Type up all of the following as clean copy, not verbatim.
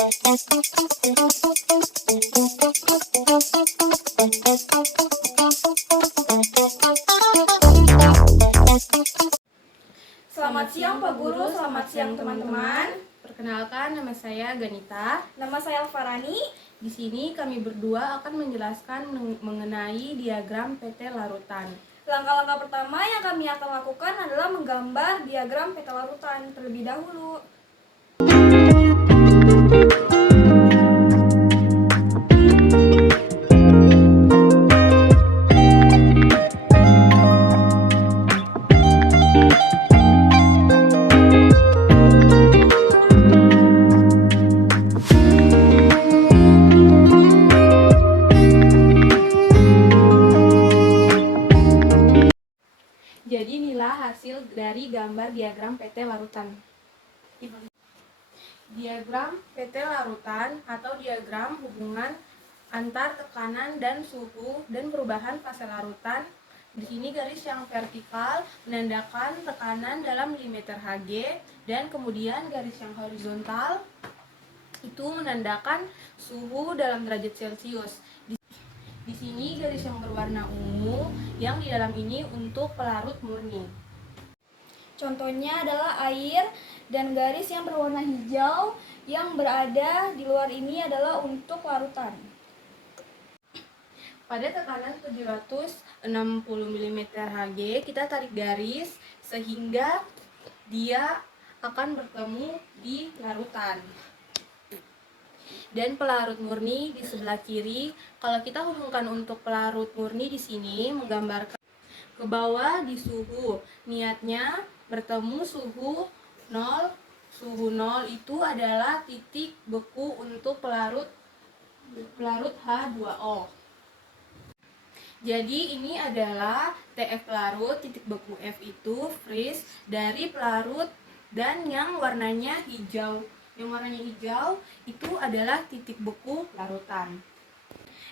Selamat siang Pak Guru, selamat siang teman-teman. Perkenalkan, nama saya Ganita. Nama saya Alfarani. Di sini kami berdua akan menjelaskan mengenai diagram PT larutan. Langkah-langkah pertama yang kami akan lakukan adalah menggambar diagram PT larutan terlebih dahulu. Jadi inilah hasil dari gambar diagram PT larutan. Diagram PT larutan atau diagram hubungan antar tekanan dan suhu dan perubahan fase larutan. Di sini garis yang vertikal menandakan tekanan dalam milimeter Hg, dan kemudian garis yang horizontal itu menandakan suhu dalam derajat Celcius. Di sini garis yang berwarna ungu yang di dalam ini untuk pelarut murni. Contohnya adalah air, dan garis yang berwarna hijau yang berada di luar ini adalah untuk larutan. Pada tekanan 760 mm Hg, kita tarik garis sehingga dia akan bertemu di larutan. Dan pelarut murni di sebelah kiri. Kalau kita hubungkan untuk pelarut murni di sini menggambarkan ke bawah di suhu. Niatnya bertemu suhu 0. Suhu 0 itu adalah titik beku untuk pelarut H2O. Jadi ini adalah TF pelarut, titik beku F itu freeze dari pelarut, dan yang warnanya hijau. Yang warnanya hijau itu adalah titik beku larutan.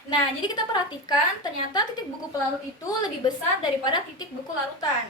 Nah, jadi kita perhatikan ternyata titik beku pelarut itu lebih besar daripada titik beku larutan.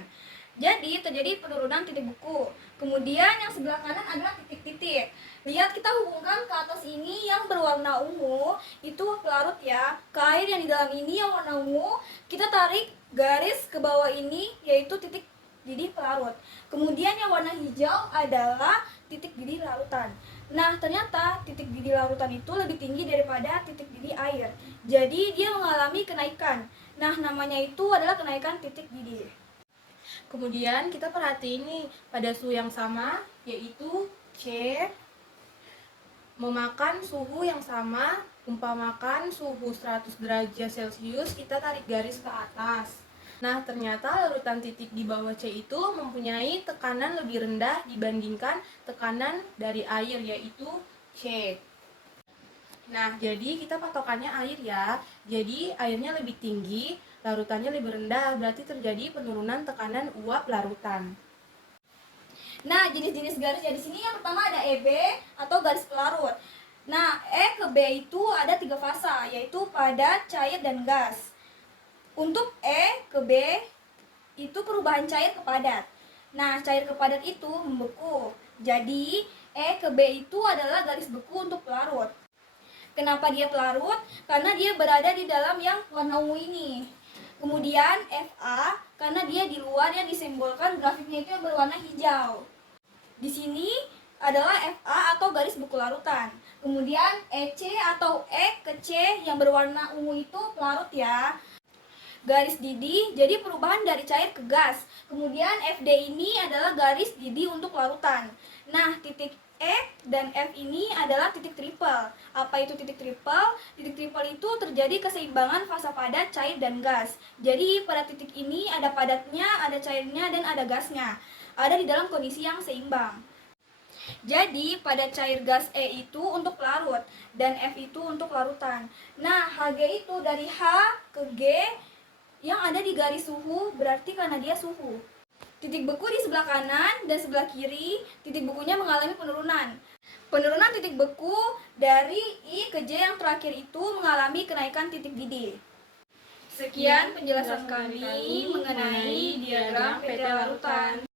Jadi terjadi penurunan titik beku. Kemudian yang sebelah kanan adalah titik-titik. Lihat, kita hubungkan ke atas ini yang berwarna ungu itu pelarut ya. Ke air yang di dalam ini yang warna ungu, kita tarik garis ke bawah ini yaitu titik didih pelarut. Kemudian yang warna hijau adalah titik didih larutan. Nah, ternyata titik didih larutan itu lebih tinggi daripada titik didih air. Jadi dia mengalami kenaikan. Nah, namanya itu adalah kenaikan titik didih. Kemudian kita perhatiin nih, pada suhu yang sama yaitu C memakan suhu yang sama, umpamakan suhu 100 derajat Celcius, kita tarik garis ke atas. Nah, ternyata larutan titik di bawah C itu mempunyai tekanan lebih rendah dibandingkan tekanan dari air, yaitu C. Nah, jadi kita patokannya air ya. Jadi airnya lebih tinggi, larutannya lebih rendah, berarti terjadi penurunan tekanan uap larutan. Nah, jenis-jenis garisnya di sini yang pertama ada EB atau garis pelarut. Nah, E ke B itu ada 3 fasa, yaitu padat, cair, dan gas. Untuk E ke B itu perubahan cair ke padat. Nah, cair ke padat itu membeku. Jadi, E ke B itu adalah garis beku untuk pelarut. Kenapa dia pelarut? Karena dia berada di dalam yang warna ungu ini. Kemudian FA karena dia di luar yang disimbolkan grafiknya itu yang berwarna hijau. Di sini adalah FA atau garis beku larutan. Kemudian EC atau E ke C yang berwarna ungu itu pelarut ya. Garis didih jadi perubahan dari cair ke gas. Kemudian FD ini adalah garis didih untuk larutan. Nah, titik E dan F ini adalah titik triple. Apa itu titik triple? Titik triple itu terjadi keseimbangan fasa padat, cair, dan gas. Jadi pada titik ini ada padatnya, ada cairnya, dan ada gasnya. Ada di dalam kondisi yang seimbang. Jadi pada cair gas E itu untuk larut dan F itu untuk larutan. Nah, Hg itu dari H ke G yang ada di garis suhu, berarti karena dia suhu. Titik beku di sebelah kanan dan sebelah kiri, titik bekunya mengalami penurunan. Penurunan titik beku dari I ke J yang terakhir itu mengalami kenaikan titik didih. Sekian penjelasan kami mengenai diagram PT larutan.